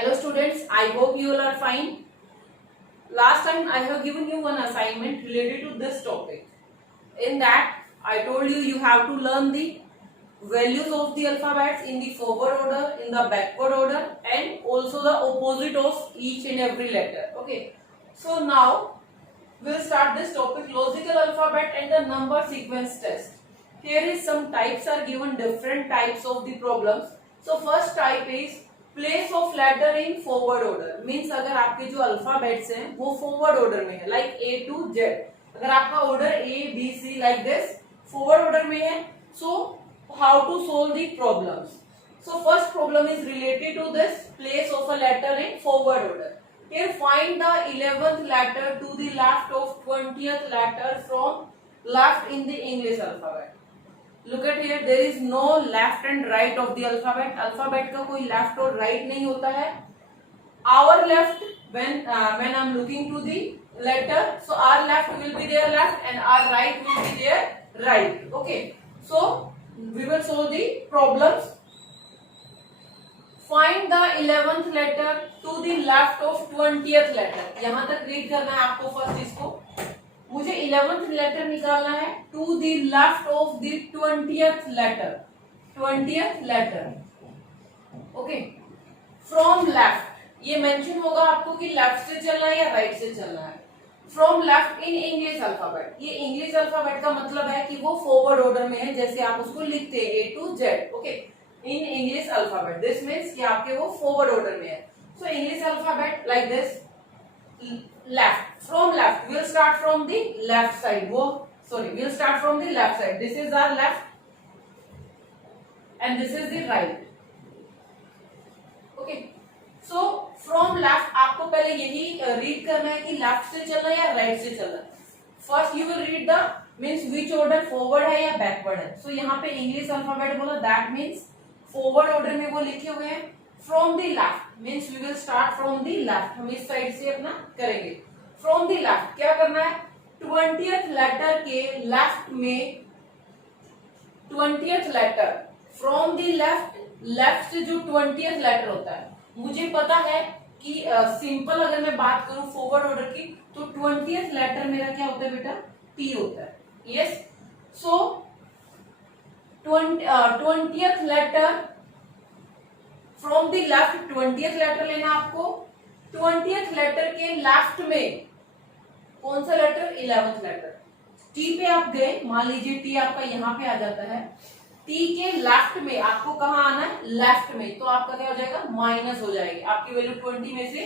Hello students, I hope you all are fine. Last time I have given you one assignment related to this topic. In that I told you have to learn the values of the alphabets in the forward order, in the backward order, and also the opposite of each and every letter. Okay. So now we'll start this topic, logical alphabet and the number sequence test. Here is some types are given, different types of the problems. So first type is place of letter in forward order. Means अगर आपके जो alphabets हैं वो forward order में है, like a to Z. अगर आपका order A B C like this forward order में है, so how to solve the problems. So first problem is related to this place of a letter in forward order. Here find the 11th letter to the left of 20th letter from left in the English alphabet. Look at here, there is no left and right of the alphabet. Alphabet का कोई left और right नहीं होता है. Our left when I'm looking to the letter, so our left will be their left and our right will be their right. Okay, so we will solve the problems. Find the 11th letter to the left of 20th letter. यहाँ तक read करना है आपको. First इसको मुझे 11th letter निकालना है to the left of the 20th letter. 20th letter. Okay, from left ये मेंशन होगा आपको कि लेफ्ट से चलना है या राइट से चलना है. From left in English alphabet. ये इंग्लिश अल्फाबेट का मतलब है कि वो फॉरवर्ड ऑर्डर में है, जैसे आप उसको लिखते हैं A to Z. Okay, in English alphabet this means कि आपके वो फॉरवर्ड ऑर्डर में है. So English alphabet like this. Left, from left, we'll start from the left side. We'll start from the left side. This is our left and this is the right. Okay, so from left आपको पहले यही read करना है कि left से चलना है या राइट से चलना है. First you will read the means which order, forward है या बैकवर्ड है. सो यहाँ पे इंग्लिश अल्फाबेट बोला, दैट मीन्स फॉरवर्ड ऑर्डर में वो लिखे हुए हैं. From the left means we will start from the left. हम इस साइड से अपना करेंगे. फ्रॉम द लेफ्ट क्या करना है, 20th लेटर के लेफ्ट में 20th letter from the left. Left से जो 20th लेटर होता है, मुझे पता है कि सिंपल अगर मैं बात करूं फॉरवर्ड ऑर्डर की, तो 20th लेटर मेरा क्या होता है बेटा, टी होता है. Yes, so 20th letter from the left 20th letter लेना आपको. 20th लेटर के लेफ्ट में कौन सा लेटर, 11th लेटर. टी पे आप गए, मान लीजिए टी आपका यहाँ पे आ जाता है. टी के लेफ्ट में आपको कहाँ आना है, लेफ्ट में. तो आपका क्या हो जाएगा, माइनस हो जाएगी. आपकी वैल्यू 20 में से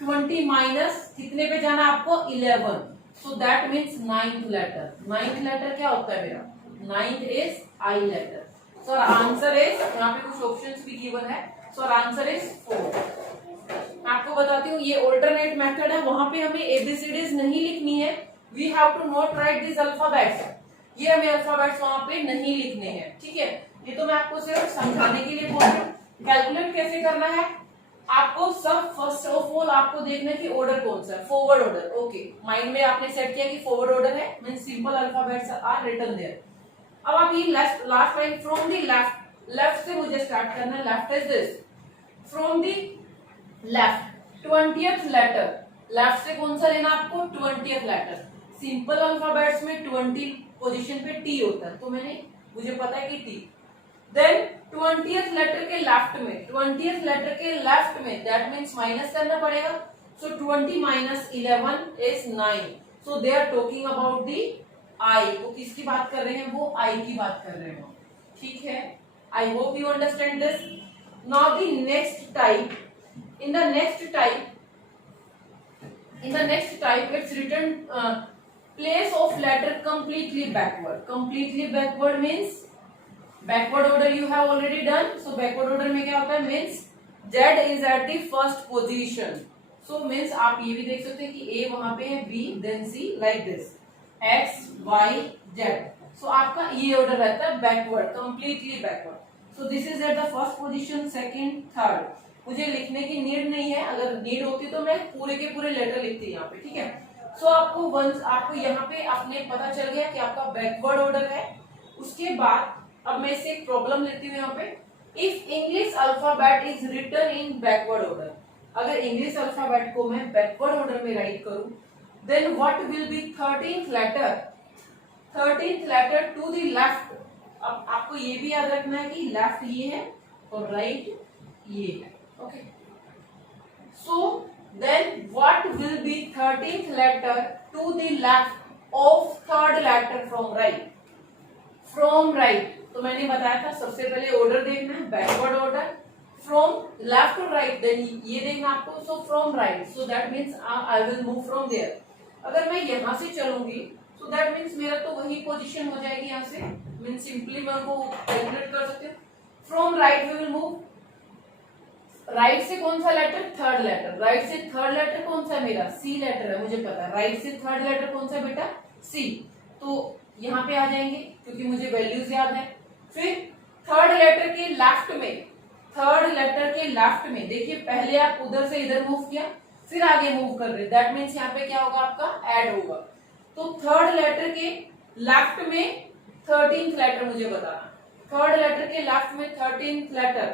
20 माइनस कितने पे जाना आपको, 11. So that means 9th letter. 9th letter क्या होता है मेरा, 9th is I letter. So answer is, यहाँ पे कुछ ऑप्शंस भी गिवन है. So answer is 4. मैं आपको बताती हूँ ये ऑल्टरनेट मेथड है, वहां पे हमें एबीसीडीज नहीं लिखनी है. We have to not write this alphabets. ये हमें अल्फाबेट्स वहां पे नहीं लिखने हैं. ठीक है, ये तो मैं आपको सिर्फ समझाने के लिए बोल रही हूँ. कैलकुलेट कैसे करना है आपको, सब फर्स्ट ऑफ ऑल आपको देखना है कि ऑर्डर कौन सा है, फॉरवर्ड ऑर्डर. ओके, माइंड में आपने सेट किया कि फॉरवर्ड ऑर्डर है, means simple alphabets are written there. अब आप ये last line from the left, left से मुझे स्टार्ट करना है. Left is this. From the left 20th letter, left से कौन सा लेना आपको, 20th लेटर. सिंपल अल्फाबेट्स में 20 पोजीशन पे टी होता है, तो मुझे पता है कि टी. देन 20th लेटर के लेफ्ट में, 20th लेटर के लेफ्ट में, दैट मीन्स माइनस करना पड़ेगा. So 20 minus 11 is 9. So they are talking about the I. वो किसकी बात कर रहे हैं, वो आई की बात कर रहे हैं. ठीक है, I hope you understand this. Now the next type. In the next type it's written place of letter completely backward. Completely backward means backward order you have already done. So backward order में क्या होता है, means Z is at the first position. So means आप ये भी देख सकते हैं कि A वहां पे है, B then C like this, X Y Z. So आपका ये ऑर्डर रहता है backward, completely backward. So this is at the first position, second, third. मुझे लिखने की नीड नहीं है, अगर नीड होती तो मैं पूरे के पूरे लेटर लिखती यहाँ पे. ठीक है, सो आपको यहाँ पे अपने पता चल गया कि आपका बैकवर्ड ऑर्डर है. उसके बाद अब मैं इससे एक प्रॉब्लम लेती हूँ यहाँ पे. If English alphabet is written in backward order, अगर इंग्लिश अल्फाबेट को मैं बैकवर्ड ऑर्डर में राइट करूं, then what will be 13th letter to the left. अब आपको ये भी याद रखना है कि लेफ्ट ये है और राइट ये है। Okay, so then what will be 13th letter to the left of third letter from right. From right तो मैंने बताया था सबसे पहले ऑर्डर देखना है, backward order, from left to right, then ये देखना आपको, so from right, so that means I will move from there. अगर मैं यहां से चलूंगी सो दैट मीन्स मेरा तो वही पोजीशन हो जाएगी यहां से, मीन्स सिंपली मैं उनको कैलकुलेट कर सकती हूँ। From right we will move, right से कौन सा लेटर, थर्ड लेटर, राइट से थर्ड लेटर कौन सा है मेरा, सी लेटर है, मुझे पता है राइट से थर्ड लेटर कौन सा है बेटा, सी, तो यहाँ पे आ जाएंगे क्योंकि मुझे वैल्यूज याद है। फिर थर्ड लेटर के लेफ्ट में, थर्ड लेटर के लेफ्ट में देखिए पहले आप उधर से इधर मूव किया फिर आगे मूव कर रहे, दैट मीन्स यहाँ पे क्या होगा आपका ऐड होगा। तो थर्ड लेटर के लेफ्ट में 13th लेटर मुझे बताना, थर्ड लेटर के लेफ्ट में 13th letter,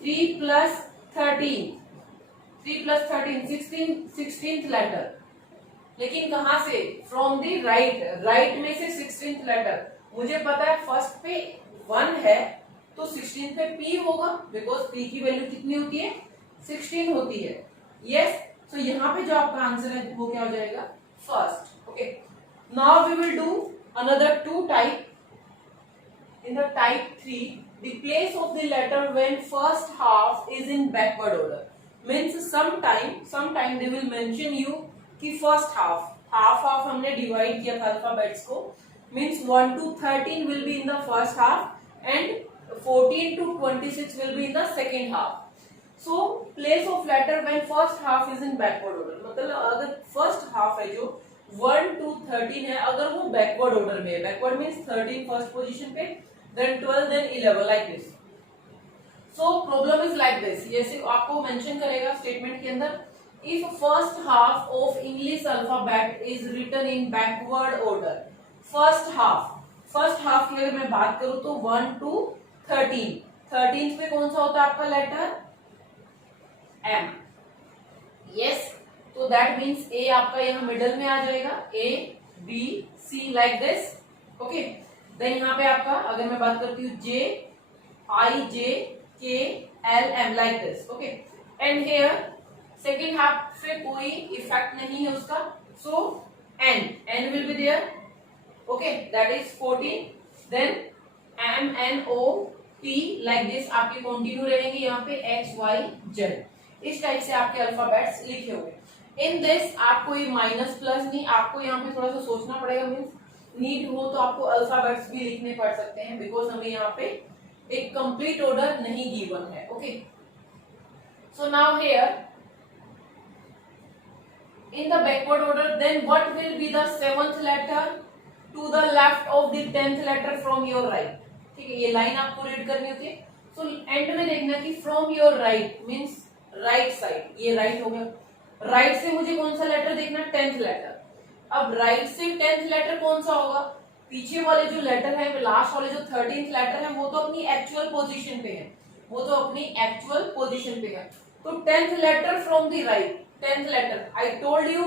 3 plus 13, 3 plus 13 16th letter, लेकिन कहां से, फ्रॉम दी राइट, राइट में से 16th लेटर, मुझे पता है फर्स्ट पे 1 है तो 16th पे P होगा, बिकॉज P की वैल्यू कितनी होती है, 16 होती है। यस, तो यहाँ पे जो आपका आंसर है वो क्या हो जाएगा, first. Okay, now we will do another 2 type. In the type 3, the place of the letter when first half is in backward order means sometime they will mention you कि first half हमने divide किया था alphabets को, means 1 to 13 will be in the first half and 14 to 26 will be in the second half. So place of letter when first half is in backward order, मतलब अगर first half है जो 1 to 13 है, अगर वो backward order में है, backward means 13 first position पे, then 12 then 11 like this. So problem is like this, जैसे आपको मेंशन करेगा स्टेटमेंट के अंदर, if first half of English alphabet is written in backward order, first half की अगर मैं बात करूं तो 1 to 13, 13th पे कौन सा होता है आपका लेटर, M. yes, तो that means A आपका यहाँ मिडल में आ जाएगा, A B C like this. okay, then यहाँ पे आपका अगर मैं बात करती हूँ J I J K L M like this. Okay, and here second half पे कोई इफेक्ट नहीं है उसका, so N will be there. Okay, that is 14, then M N O P like this आपके कंटिन्यू रहेंगे यहाँ पे X Y Z, इस टाइप से आपके अल्फाबेट्स लिखे हुए। इन दिस आपको ये माइनस प्लस नहीं, आपको यहाँ पे थोड़ा सा सोचना पड़ेगा, मीन्स नीड हो तो आपको अल्फाबेट्स भी लिखने पड़ सकते हैं, बिकॉज हमें यहाँ पे एक कंप्लीट ऑर्डर नहीं गिवन है। Okay, so now here in the backward order, then what will be the 7th letter to the left of the 10th letter from your right. ठीक है, ये लाइन आपको रीड करनी होती है। सो एंड में देखना कि from your right means right side, ये राइट हो गया, राइट से मुझे कौन सा लेटर देखना, 10th लेटर। अब राइट से 10th लेटर कौन सा होगा, पीछे वाले जो लेटर है, लास्ट वाले जो 13th लेटर है, वो तो अपनी एक्चुअल पोजीशन पे है, वो तो अपनी एक्चुअल पोजीशन पे है। तो 10th letter from the right, 10th letter, I told you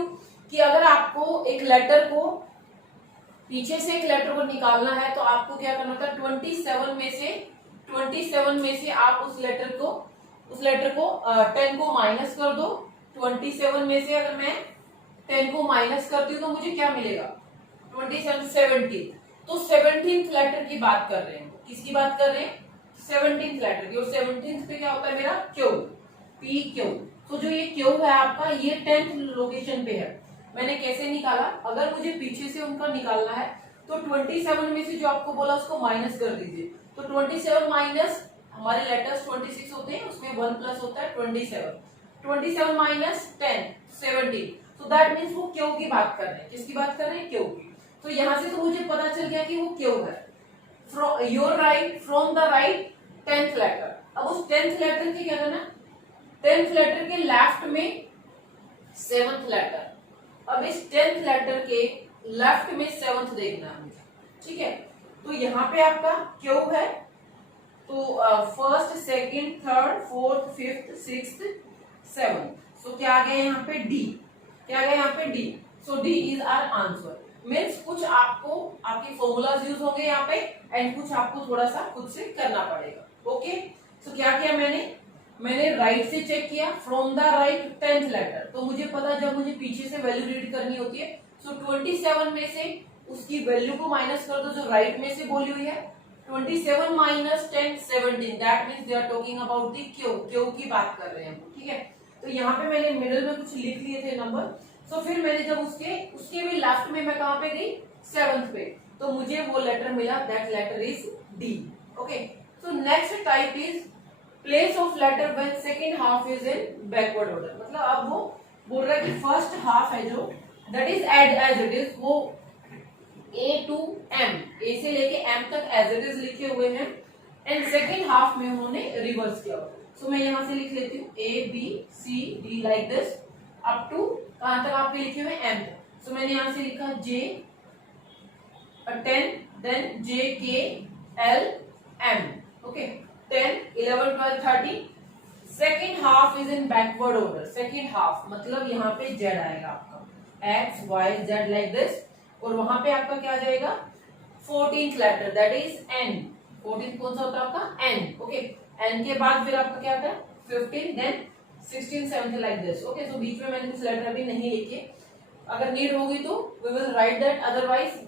कि अगर आपको एक लेटर को पीछे से एक लेटर को निकालना है तो आपको क्या करना था, 27 में से आप उस लेटर को 10 को माइनस कर दो। 27 में से अगर मैं 10 को माइनस करती हूँ तो मुझे क्या मिलेगा, 27 17, तो 17th लेटर की बात कर रहे हैं, किसकी बात कर रहे हैं, 17th लेटर की, और 17th पे क्या होता है मेरा, क्यू, पी क्यू। तो जो ये क्यू है आपका, ये 10th लोकेशन पे है। मैंने कैसे निकाला, अगर मुझे पीछे से उनका निकालना है तो 27 में से जो आपको बोला उसको माइनस कर दीजिए। तो 27 माइनस, हमारे लेटर्स 26 होते हैं, उसमें 1 प्लस होता है 27 माइनस 10 17, तो दैट मीन्स वो क्यू की बात कर रहे हैं, किसकी बात कर रहे हैं, क्यू की। तो यहां से तो मुझे पता चल गया कि वो क्यू है। Your right, from the right 10th letter. अब उस 10th लेटर के क्या करना, 10th लेटर के लेफ्ट में 7th लेटर। अब इस 10th लेटर के लेफ्ट में 7th देखना है मुझे, ठीक है। तो यहाँ पे आपका क्यू है, तो first, second, third, fourth, fifth, sixth, seventh. So क्या आ गया यहाँ पे डी, क्या आ गया यहाँ पे D. So D is our answer. Means कुछ आपको आपकी फॉर्मूलाज यूज होंगे यहाँ पे एंड कुछ आपको थोड़ा सा खुद से करना पड़ेगा। ओके, सो क्या किया मैंने राइट से चेक किया, from the right 10th letter. तो मुझे पता जब मुझे पीछे से वैल्यू रीड करनी होती है, सो 27 में से उसकी वैल्यू को माइनस कर दो जो राइट में से बोली हुई है। 27 minus 10 17, that means they are talking about the Q की बात कर रहे हैं हम, ठीक है। तो यहाँ पे मैंने मिडिल में कुछ लिख लिए थे नंबर। सो फिर मैंने जब उसके भी लास्ट में मैं कहाँ पे गई, 7th पे, तो मुझे वो लेटर मिला, that letter is D. Okay, so next type is place of letter when second half is in backward order. मतलब अब वो बोल रहा है कि फर्स्ट हाफ है जो that is as it is, वो A to M, A से लेके M तक एज इट इज लिखे हुए हैं एंड सेकेंड हाफ में उन्होंने रिवर्स किया। सो मैं यहां से लिख लेती हूँ A B C D like this up to कहां तक आपके लिखे हुए M तक। सो मैंने यहां से लिखा J 10, then J K L M। Okay, 10 11 12 13। Second half is in backward order. Second half मतलब यहाँ पे Z आएगा आपका X Y Z like this, और वहां पे आपका क्या आ जाएगा 14th letter that is N। 14th कौन सा होता है आपका N। ओके, N के बाद फिर आपका क्या आता है 15, देन 16 17 लाइक दिस। ओके, सो बीच में मैंने कुछ लेटर अभी नहीं लिखे, अगर नीड होगी तो we will write that, otherwise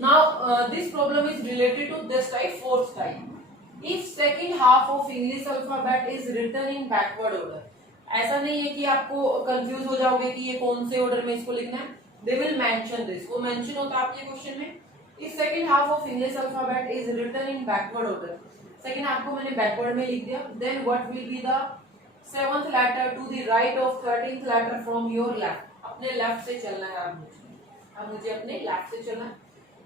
now this problem is related to this type, fourth type. If second half of English alphabet is written in backward order, ऐसा नहीं है कि आपको कंफ्यूज हो जाओगे कि ये कौन से ऑर्डर में इसको लिखना है, they will mention this, वो mention होता है आपके क्वेश्चन में। if second half of English alphabet is written in backward order, second half को मैंने backward में लिख दिया, then what will be the 7th letter to the right of 13th letter from your left। अपने left से चलना है अब मुझे अपने लेफ्ट से चलना है।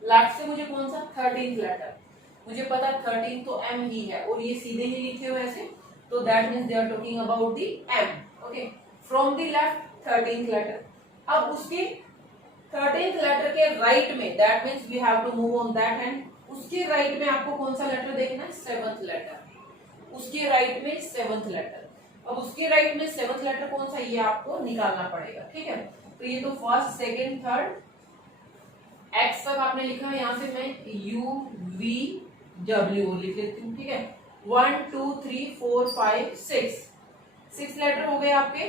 लेफ्ट से मुझे कौन सा 13th लेटर, मुझे पता 13 तो M ही है और ये सीधे ही लिखे हुए ऐसे, तो that means they are talking about the M। Okay, from the left 13th letter. अब उसके 13th लेटर के राइट में, that means we have to move on that hand, उसके राइट में आपको कौन सा लेटर देखना है 7th लेटर। उसके राइट में 7th लेटर, अब उसके राइट में 7th लेटर कौन सा ये आपको निकालना पड़ेगा, ठीक है। तो ये तो फर्स्ट सेकंड थर्ड X तक आपने लिखा है, यहां से मैं U V W लिख लेती हूँ, ठीक है। 1 2 3 4 5 6 लेटर हो गए आपके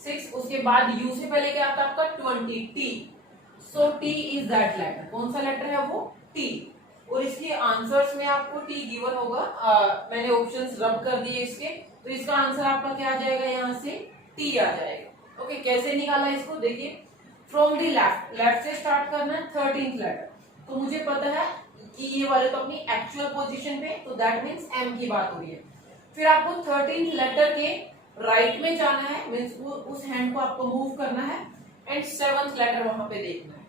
6। उसके बाद U से पहले क्या आता है आपका 20 T। So T is that letter, कौन सा लेटर है वो T। और इसके आंसर्स में आपको T गिवन होगा, मैंने ऑप्शंस रब कर दिए इसके, तो इसका आंसर आपका क्या आ जाएगा, यहाँ से T आ जाएगा। ओके, कैसे निकाला इसको देखिए, फ्रॉम दी लेफ्ट से स्टार्ट करना है 13th लेटर। तो मुझे पता है कि ये वाले तो अपनी एक्चुअल पोजीशन पे, तो दैट मीन्स M की बात हो रही है। फिर आपको 13th लेटर के राइट में जाना है, मीन्स उस हैंड को आपको मूव करना है एंड 7th लेटर वहां पे देखना है।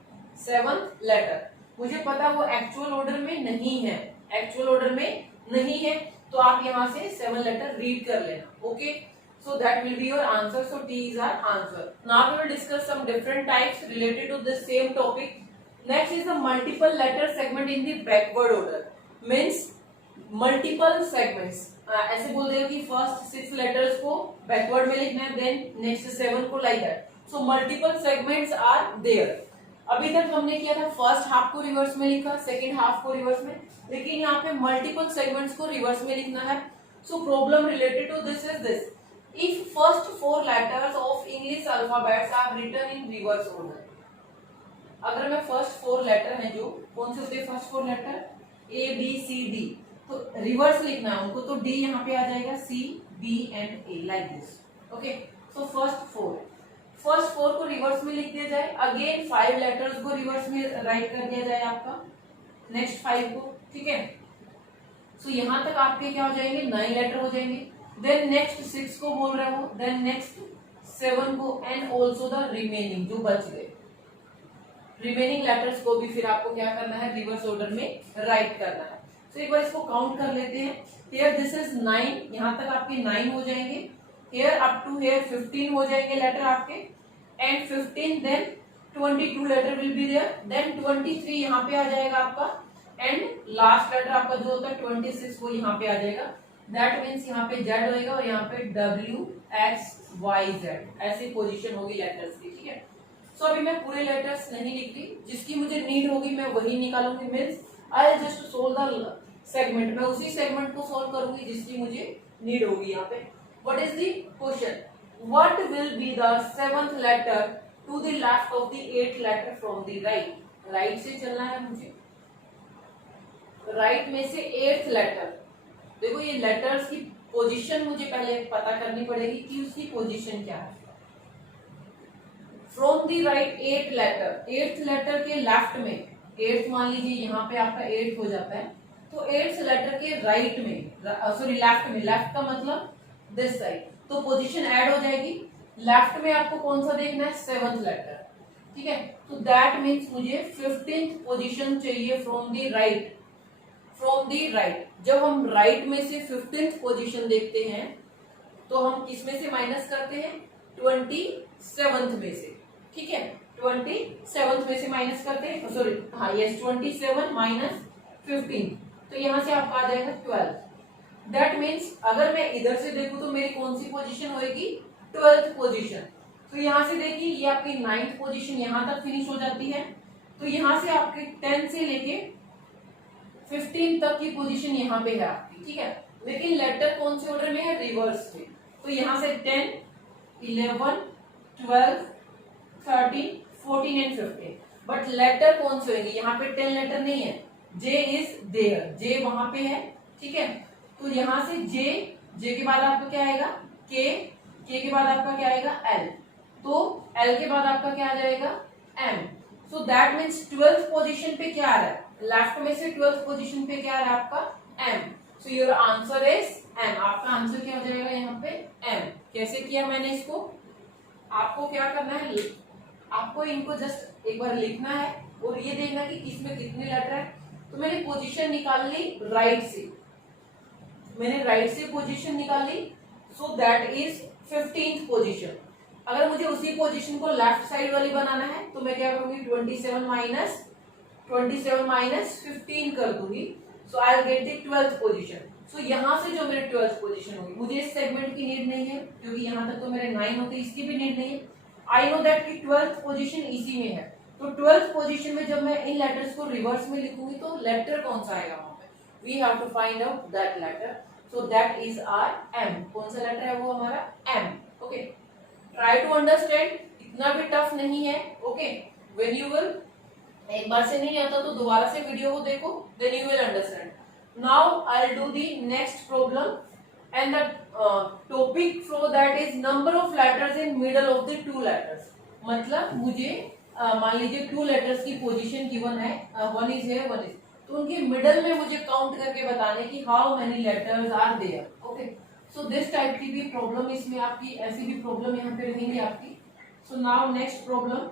7th लेटर मुझे पता वो एक्चुअल ऑर्डर में नहीं है, एक्चुअल ऑर्डर में नहीं है, तो आप यहाँ से 7 लेटर रीड कर लेना। Okay, so that will be your answer, so T is our answer. Now we will discuss some different types related to this same topic. Next is the multiple letter segment in the backward order, means multiple segments। ऐसे बोल देगा कि first 6 letters को backward में लिखना है, then next 7 को like that. So multiple segments are there. अभी तक हमने किया था फर्स्ट हाफ को रिवर्स में लिखा, सेकेंड हाफ को रिवर्स में, लेकिन यहाँ पे मल्टीपल सेगमेंट्स को रिवर्स में लिखना है। So problem related to this is this, if first 4 letters of English alphabets are written in reverse order। अगर मैं फर्स्ट 4 लेटर हैं जो कौन से होते हैं first 4 letter A B C D, तो रिवर्स लिखना है उनको, तो D यहाँ पे आ जाएगा C B and A like this. Okay, so first 4 को रिवर्स में लिख दिया जाए, अगेन 5 लेटर्स को रिवर्स में राइट कर दिया जाए आपका नेक्स्ट 5 को, ठीक है। सो यहाँ तक आपके क्या हो जाएंगे 9 लेटर हो जाएंगे, देन नेक्स्ट 6 को बोल रहे हो, देन नेक्स्ट 7 को एंड ऑल्सो द रिमेनिंग जो बच गए रिमेनिंग लेटर्स को भी फिर आपको क्या करना है रिवर्स ऑर्डर में राइट करना है। तो एक बार इसको काउंट कर लेते हैं। हियर दिस इज 9, यहाँ तक आपके 9 हो जाएंगे, हियर अप टू हियर 15 हो जाएंगे लेटर आपके, and 15 then 22 letter will be there, then 23 यहाँ पे आ जाएगा आपका, एंड लास्ट लेटर आपका जो होता है 26 वो यहाँ पे आ जाएगा। दैट मीन्स यहाँ पे Z होएगा और यहाँ पे WXYZ ऐसी पोजीशन होगी लेटर्स की, ठीक है। सो अभी मैं पूरे लेटर्स नहीं लिख रही, जिसकी मुझे नीड होगी मैं वही निकालूंगी। Means I just solve the segment, मैं उसी सेगमेंट को सोल्व करूंगी जिसकी मुझे नीड होगी। यहाँ पे what is the question, what will be the 7th letter to the left of the 8th letter from the right. Right से चलना है मुझे, राइट में से 8th लेटर। देखो ये लेटर्स की पोजीशन मुझे पहले पता करनी पड़ेगी कि उसकी पोजीशन क्या है। From the right 8th letter, 8th letter के लेफ्ट में, 8th मान लीजिए यहाँ पे आपका 8 हो जाता है, तो 8th लेटर के राइट में, सॉरी लेफ्ट में, लेफ्ट का मतलब दिस साइड, तो पोजीशन ऐड हो जाएगी। लेफ्ट में आपको कौन सा देखना है, 7th लेटर, ठीक है। तो दैट मीन्स मुझे 15th पोजीशन चाहिए from the right, from the right. जब हम राइट में से 15th पोजीशन देखते हैं तो हम किसमें से माइनस करते हैं, 27th में से, ठीक है। 27th में से माइनस करते हैं, सॉरी हाँ यस 27 माइनस 15, तो यहां से आपका आ जाएगा 12। दैट मीन्स अगर मैं इधर से देखूं तो मेरी कौन सी पोजीशन होएगी, 12th पोजीशन। तो यहां से देखिए ये आपकी 9th पोजीशन यहां तक फिनिश हो जाती है, तो यहां से आपके 10 से लेके 15 तक की पोजीशन यहाँ पे है आपकी, ठीक है। लेकिन लेटर कौन से ऑर्डर में है, रिवर्स में। तो यहाँ से 10, 11, 12, 13, 14 एंड 15, बट लेटर कौन से होंगे, यहाँ पे 10 लेटर नहीं है, J इज देयर, J वहां पे है, ठीक है। तो यहाँ से J के बाद आपका क्या आएगा, K के बाद आपका क्या आएगा, L, तो L के बाद आपका क्या आ जाएगा, M। So that means 12th position पे क्या आ रहा है, लेफ्ट में से 12th पोजीशन पे क्या आ रहा है आपका M। So your answer is M। आपका आंसर क्या हो जाएगा यहाँ पे M। कैसे किया मैंने इसको, आपको क्या करना है, आपको इनको जस्ट एक बार लिखना है और ये देखना कि किसमें कितने लेटर है। तो मैंने पोजीशन निकाल ली राइट से, मैंने राइट से पोजीशन निकाल ली, so that is 15th position. अगर मुझे उसी पोजीशन को लेफ्ट साइड वाली बनाना है तो मैं क्या करूंगी, 27 माइनस 15 कर दूंगी, so I will get the 12th position. So यहाँ से जो मेरे 12th पोजीशन होगी, मुझे इस सेगमेंट की नीड नहीं है क्योंकि यहाँ तक तो मेरे 9 होते, इसकी भी नीड नहीं है। आई नो दैट कि 12th पोजीशन इसी में है, तो 12th पोजीशन में जब मैं इन लेटर्स को रिवर्स में लिखूंगी तो लेटर कौन सा आएगा वहां पे, we have to find out that letter. So that is R M। कौन सा लेटर है वो हमारा M। Okay, try to understand, इतना भी टफ नहीं है। ओके, व्हेन यू विल, एक बार से नहीं आता तो दोबारा से वीडियो को देखो, then you will understand. Now I will do the next problem and the topic for that is number of letters in middle of the two letters. मतलब मुझे मान लीजिए 2 लेटर्स की पोजीशन गिवन है, 1 इज हियर 1 इज, तो उनके middle में मुझे काउंट करके बताने की how many letters are there. Okay, so this type की भी प्रॉब्लम इसमें आपकी, ऐसी भी प्रॉब्लम यहाँ पे रहेंगी आपकी। So now next problem,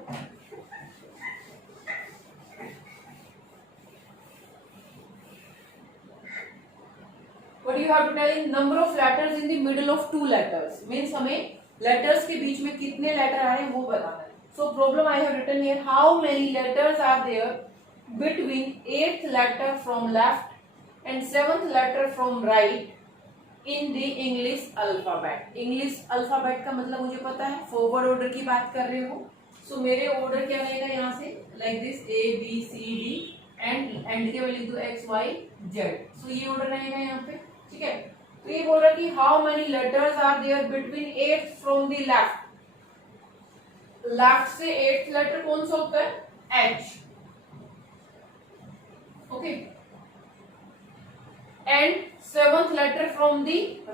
what you have to tell in number of letters in the middle of 2 letters means हमें letters के बीच में कितने letter आ रहे हैं वो बताना है। So problem I have written here, how many letters are there between 8th letter from left and 7th letter from right in the English alphabet। English alphabet का मतलब मुझे पता है, forward order की बात कर रहे हो। So मेरे order क्या रहेगा यहाँ से, like this A B C D and के मैं लिख दू X Y Z। So ये order रहेगा यहाँ पे, ठीक है। तो ये बोल रहा है कि how many letters are there between 8th from the left, left से 8th लेटर कौन सा होता है, H। Okay, and 7th letter from the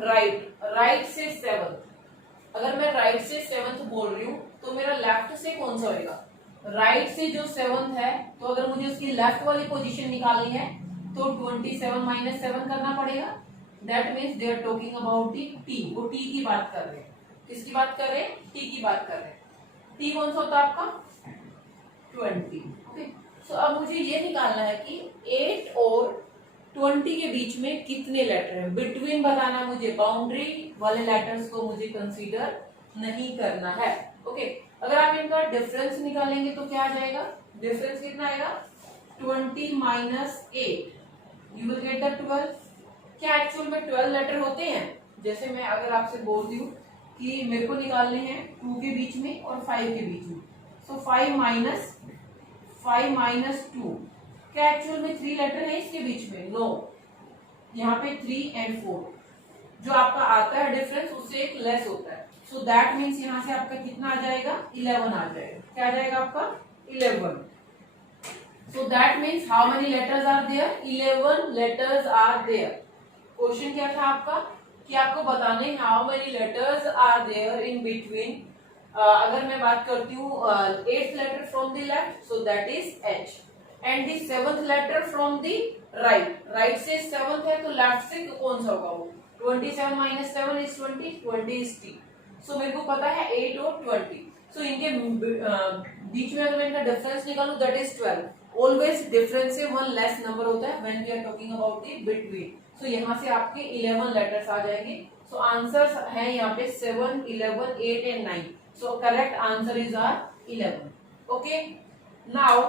right, right से 7th। अगर मैं राइट से 7th बोल रही हूं तो मेरा लेफ्ट से कौन सा होगा, राइट से जो 7th है, तो अगर मुझे उसकी लेफ्ट वाली पोजीशन निकालनी है तो 27 माइनस 7 करना पड़ेगा। That means they are talking about the T, वो T की बात कर रहे हैं। किसकी बात कर रहे हैं, T की बात कर रहे हैं। T कौन सा होता है आपका, 20। ओके, सो अब मुझे ये निकालना है कि 8 और 20 के बीच में कितने लेटर हैं, बिटवीन बताना मुझे, बाउंड्री वाले लेटर्स को मुझे कंसीडर नहीं करना है। ओके, अगर आप इनका डिफरेंस निकालेंगे तो क्या आ जाएगा, डिफरेंस कितना आएगा, 20 minus 8 you will get the 12। क्या एक्चुअल में 12 लेटर होते हैं? जैसे मैं अगर आपसे बोल दी हूँ कि मेरे को निकालने हैं 2 के बीच में और 5 के बीच में, सो 5 माइनस 2, क्या एक्चुअल में 3 लेटर है इसके बीच में? नो, यहाँ पे 3 एंड 4 जो आपका आता है डिफरेंस उससे एक लेस होता है, सो दैट मीन्स यहाँ से आपका कितना आ जाएगा? 11 आ जाएगा। क्या आ जाएगा आपका? 11। So that means how many letters are there? 11 letters are there. Question क्या था आपका कि आपको बताना है how many letters are there in between. अगर मैं बात करती हूँ 8th letter from the left, so that is H, and the 7th letter from the right. Right से 7th है तो लेफ्ट से कौन सा होगा वो? 27 माइनस 7 इज 20, 20 इज टी। सो मेरे को पता है 8 और 20, सो इनके बीच में अगर मैं इनका डिफरेंस निकालूं दैट इज 12। ऑलवेज डिफरेंस से वन लेस नंबर होता है when we are talking about the between. So यहाँ से आपके 11 लेटर्स आ जाएंगे। सो आंसर्स है यहाँ पे 7, 11, 8 and 9। So correct answer is R 11। Okay, now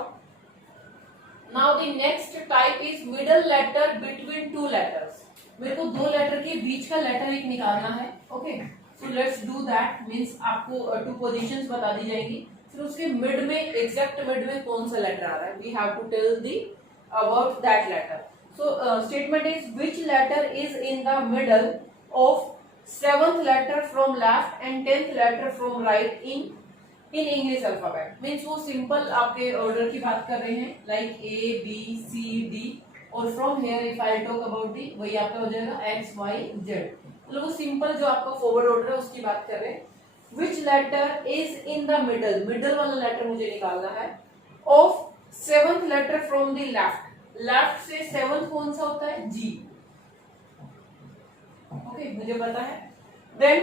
the next type is middle letter between two letters. मेरे को 2 लेटर के बीच का लेटर एक निकालना है। Okay, so let's do that. Means आपको 2 पोजीशंस बता दी जाएंगी, फिर उसके मिड में, एग्जैक्ट मिड में कौन सा लेटर आ रहा है, we have to tell the about that letter. So statement is which letter is in the middle of 7th letter from left and 10th letter from right in English alphabet। Means वो simple आपके order की बात कर रहे हैं, like A B C D, और from here if I talk about the, वही आपका हो जाएगा X Y Z। मतलब वो simple जो आपका forward order है उसकी बात कर रहे हैं। Which letter is in the middle? middle वाला letter मुझे निकालना है of 7th letter from the left। Left से 7th कौन सा होता है? जी। ओके, मुझे पता है। Then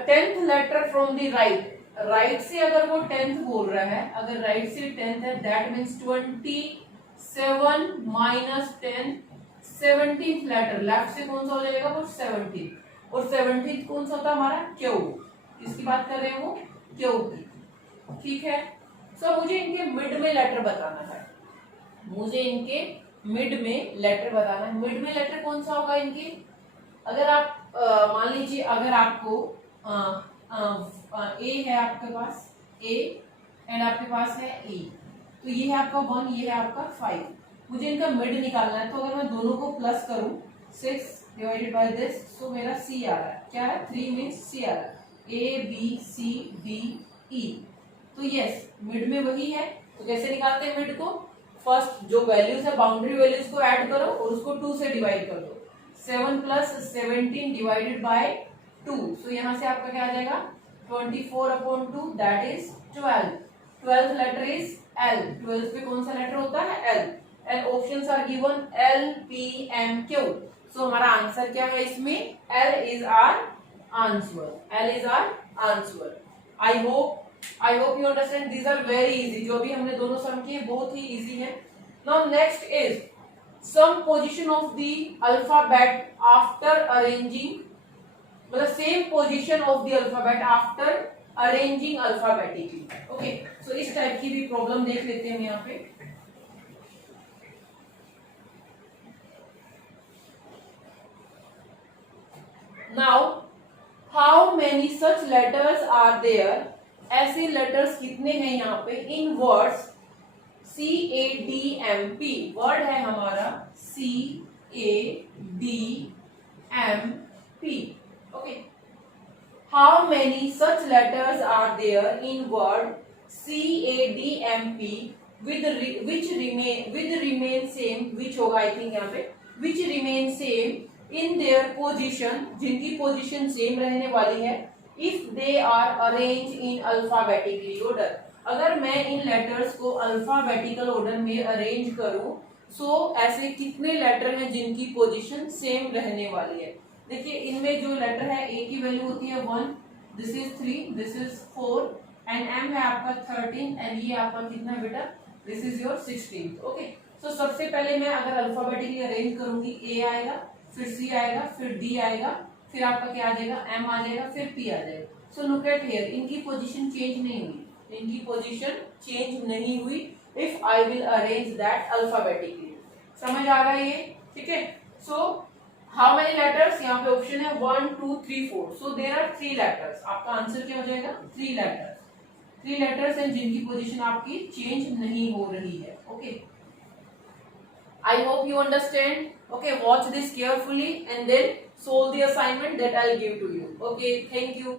10th letter from the right. Right से अगर वो 10th बोल रहा है, अगर राइट से 10th है that means 27 minus 10, 17th letter. Left से कौन सा हो जाएगा? वो 17, और 17th कौन सा होता है हमारा? क्यू। किसकी बात कर रहे हैं? वो क्यू की। ठीक है, सो मुझे इनके मिड में लेटर बताना है, मुझे इनके मिड में लेटर बताना है। मिड में लेटर कौन सा होगा इनके? अगर आप मान लीजिए अगर आपको ए है आपके पास, ए एंड आपके पास है ई, तो ये है आपका 1, ये है आपका 5। मुझे इनका मिड निकालना है, तो अगर मैं दोनों को प्लस करूं 6 डिवाइडेड बाय दिस, सो मेरा सी आ रहा है। क्या है? 3 मीन्स सी आ रहा है, ए बी सी डी ई। तो यस, मिड में वही है। तो कैसे निकालते हैं मिड को? फर्स्ट जो वैल्यूज है बाउंड्री वैल्यूज को ऐड करो और उसको 2 से डिवाइड कर दो। 7 प्लस 17 डिवाइडेड बाय 2, सो यहाँ से आपका क्या आ जाएगा? 24/2 that is 12। 12th letter is L. 12th पे कौन सा लेटर होता है? L. And options are given L P M Q. So हमारा आंसर क्या है इसमें? L is our answer. L is our answer. I hope you understand, these are very easy। जो भी हमने दोनों सम किए बहुत ही इजी है। Now next is some position of the alphabet after arranging, मतलब same position of the alphabet after arranging alphabetically। Okay, so इस type की भी प्रॉब्लम देख लेते हैं यहाँ पे। Now how many such letters are there? ऐसे लेटर्स कितने हैं यहाँ पे इन वर्ड्स CADMP। वर्ड है हमारा CADMP। Okay, how many such letters are there in word CADMP which remain same, which होगा आई थिंक यहाँ पे, which remain same in their position, जिनकी पोजिशन सेम रहने वाली है, if they are arrange in alphabetically order. अगर मैं इन लेटर्स को अल्फाबेटिकल ऑर्डर में अरेंज करूं, सो ऐसे कितने लेटर हैं जिनकी पोजीशन सेम रहने वाली है? देखिए इनमें जो लेटर है ए की वैल्यू होती है 1, this is 3, this is 4 and M है आपका 13 एंड ये आपका कितना है बेटा? This is your 16। Okay, so सबसे पहले मैं अगर अल्फाबेटिकली अरेंज करूंगी, ए आएगा, फिर सी आएगा, फिर डी आएगा, फिर आपका क्या आ जाएगा? एम आ जाएगा, फिर पी आ जाएगा। सो लुक एट हियर, इनकी पोजीशन चेंज नहीं हुई, इनकी पोजीशन चेंज नहीं हुई। if I will arrange that alphabetically. समझ आ रहा है ये? ठीक है. So how many letters? यहाँ पे ऑप्शन है 1 2 3 4. So there are 3 letters. आपका आंसर क्या हो जाएगा? 3 letters. 3 letters हैं जिनकी पोजीशन आपकी चेंज नहीं हो रही है. Okay. I hope you understand. Okay, watch this carefully and then solve the assignment that I'll give to you. Okay, thank you.